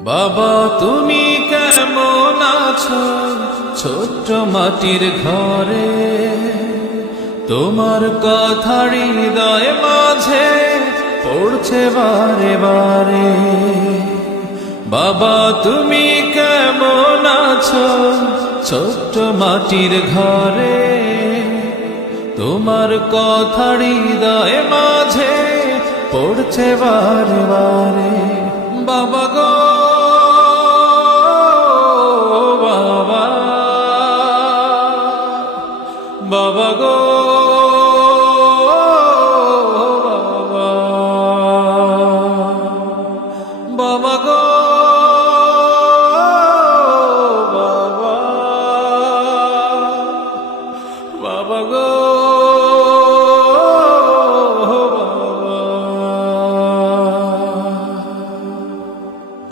বাবা তুমি কেমন আছো ছোট্ট মাটির ঘরে, তোমার কথা হৃদয় মাঝে পড়ছে বারে বারে। বাবা তুমি কেমন আছো ছোট্ট মাটির ঘরে, তোমার কথা হৃদয় মাঝে পড়ছে বারে বারে। বাবা গো বাবা, বাবা গো বাবা, বাবা গো বাবা, বাবা গো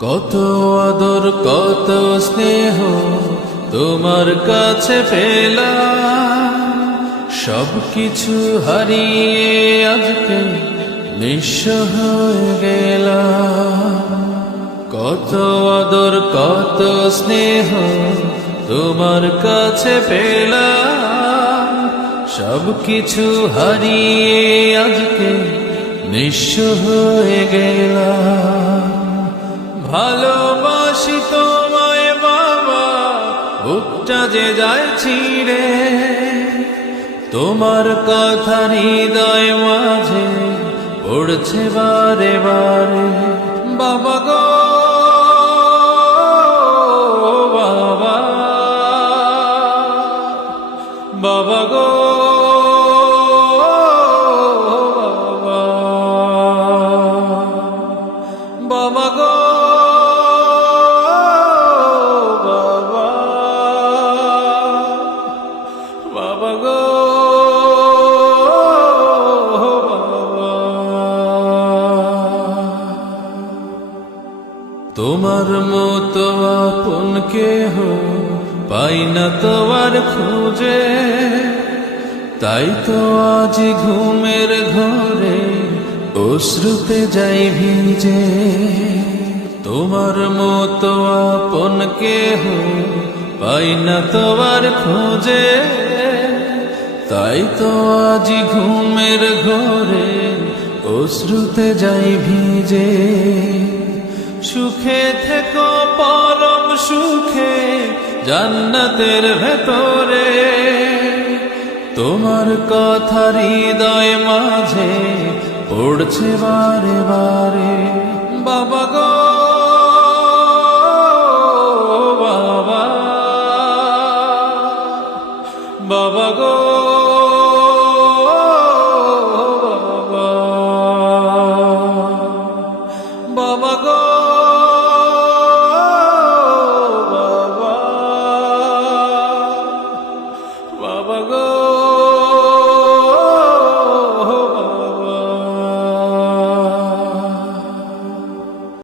কত আদর কত স্নেহ তোমার কাছে পেলাম, সবকিছু হারিয়ে আজকে নিঃস্ব হয়ে গেলাম। কত আদর কত স্নেহ তোমার কাছে পেলাম, সবকিছু হারিয়ে আজকে নিঃস্ব হয়ে গেলাম। ভালোবাসি তোমায় বাবা, বুকটা যে যায় ছিঁড়ে, তোমার কথা হৃদয় মাঝে পড়ছে বারে বারে। বাবা গো বাবা, বাবা গো বাবা, বাবা গো বাবা গো বাবা। তোমার মতো আপন কেহ পাই না তো আর খুঁজে, তাই তো আজ ঘুমের ঘরে অশ্রুতে যাই ভিজে। তোমার মতো আপন কেহ পাই না তো আর খুঁজে, তাই তো আজ ঘুমের ঘরে অশ্রুতে যাই ভিজে। সুখে থেকো পরম সুখে জান্নাতের ভেতরে, তোমার কথা হৃদয় মাঝে পড়ছে বারে বারে। বাবা গো বাবা, বাবা গো বাবা, বাবা গো